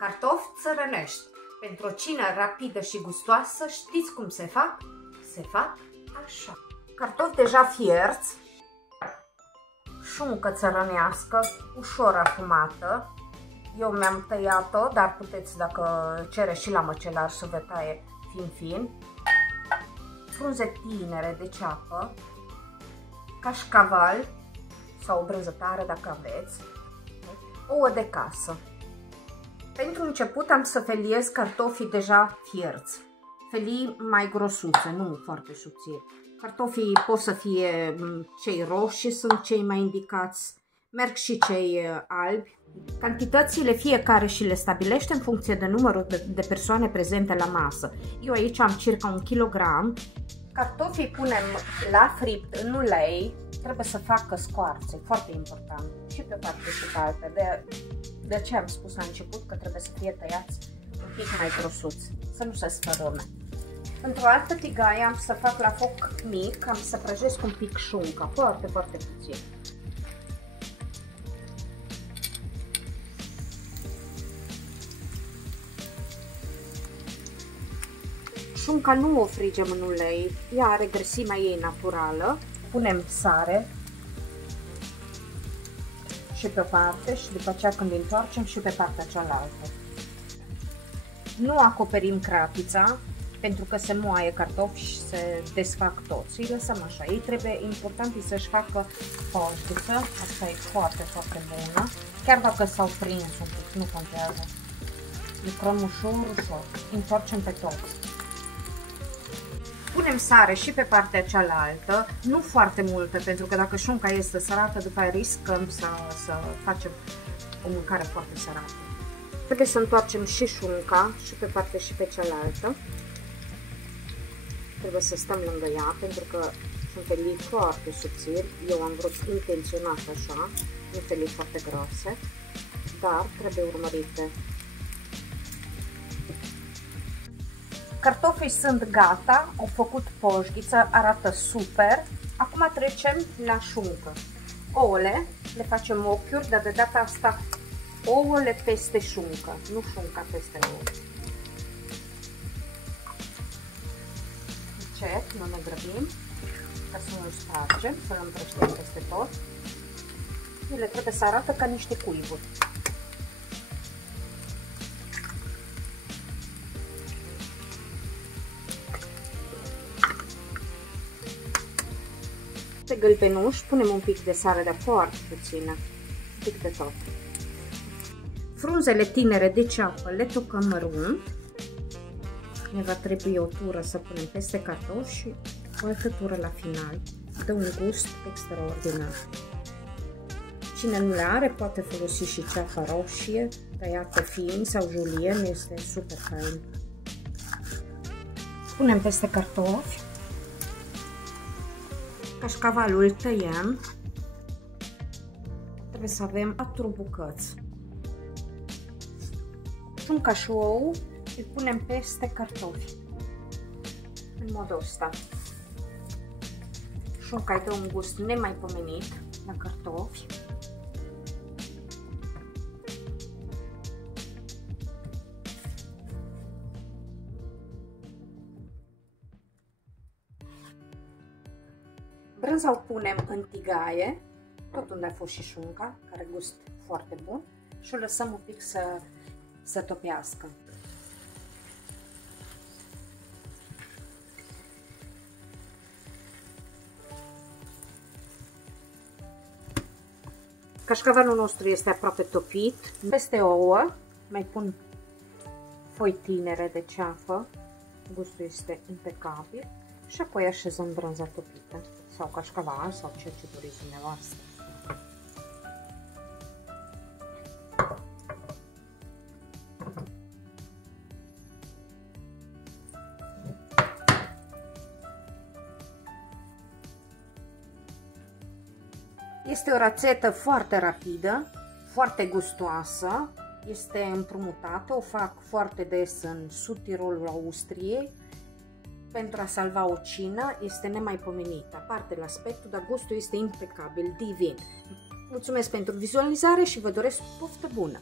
Cartofi țărănești. Pentru o cină rapidă și gustoasă, știți cum se fac? Se fac așa. Cartofi deja fierți, șuncă țărănească, ușor afumată. Eu mi-am tăiat-o, dar puteți, dacă cereți, și la măcelar să vă taie fin-fin. Frunze tinere de ceapă, cașcaval sau o brânză tare dacă aveți, ouă de casă. Pentru început am să feliez cartofii deja fierți, felii mai grosuțe, nu foarte subțiri. Cartofii pot să fie cei roșii, sunt cei mai indicați, merg și cei albi. Cantitățile fiecare și le stabilește în funcție de numărul de persoane prezente la masă. Eu aici am circa 1 kg. Cartofii punem la fript în ulei, trebuie să facă scoarțe, foarte important, și pe partea și pe alta. De aceea am spus la început că trebuie să fie tăiați un pic mai grosuți, să nu se sfărâme. Într-o altă tigaie am să fac la foc mic, am să prăjesc un pic șunca, foarte puțin. Șunca nu o frigem în ulei, ea are grăsimea ei naturală. Punem sare și pe o parte și după aceea când întoarcem și pe partea cealaltă. Nu acoperim cratița pentru că se moaie cartofi și se desfac toți. Îi lăsăm așa. Ei trebuie, important e să-și facă poștiță. Asta e foarte bună. Chiar dacă s-au prins un pic, nu contează. Lucrăm ușor. Întoarcem pe toți. Punem sare și pe partea cealaltă, nu foarte multă, pentru că dacă șunca este sărată, după aia riscăm să facem o mâncare foarte sărată. Trebuie să întoarcem și șunca și pe partea și pe cealaltă. Trebuie să stăm lângă ea, pentru că sunt felii foarte subțiri. Eu am vrut intenționat așa, nu felii foarte groase, dar trebuie urmărite. Cartofii sunt gata, au făcut poșghiță, arată super. Acum trecem la șuncă. Ouăle, le facem ochiuri, dar de data asta ouăle peste șuncă, nu șunca peste ouă. Încet, nu ne grăbim, ca să nu spargem, să le împrăștim peste tot. Ele trebuie să arată ca niște cuiburi. Pe gălbenuș punem un pic de sare, dar foarte puțină, un pic de tot. Frunzele tinere de ceapă le tocăm mărunt. Ne va trebui o tură să punem peste cartofi și o altă tură la final. Dă un gust extraordinar. Cine nu le are poate folosi și ceapă roșie, tăiată fin sau julien, este super fain. Punem peste cartofi. Cașcavalul tăiem, trebuie să avem 4 bucăți. Șunca și ou îl punem peste cartofi, în modul ăsta. Șunca îi dă un gust nemaipomenit la cartofi. Brânza o punem în tigaie, tot unde a fost și șunca, care gust foarte bun, și o lăsăm un pic să topească. Cașcavalul nostru este aproape topit. Peste ouă mai pun foi tinere de ceapă, gustul este impecabil. Și apoi așezăm brânza topită sau cașcaval sau ceea ce doriți dumneavoastră. Este o rețetă foarte rapidă, foarte gustoasă, este împrumutată, o fac foarte des în Sud-Tirolul Austriei. Pentru a salva o cină este nemaipomenită, aparte de aspectul, dar gustul este impecabil, divin. Mulțumesc pentru vizualizare și vă doresc poftă bună!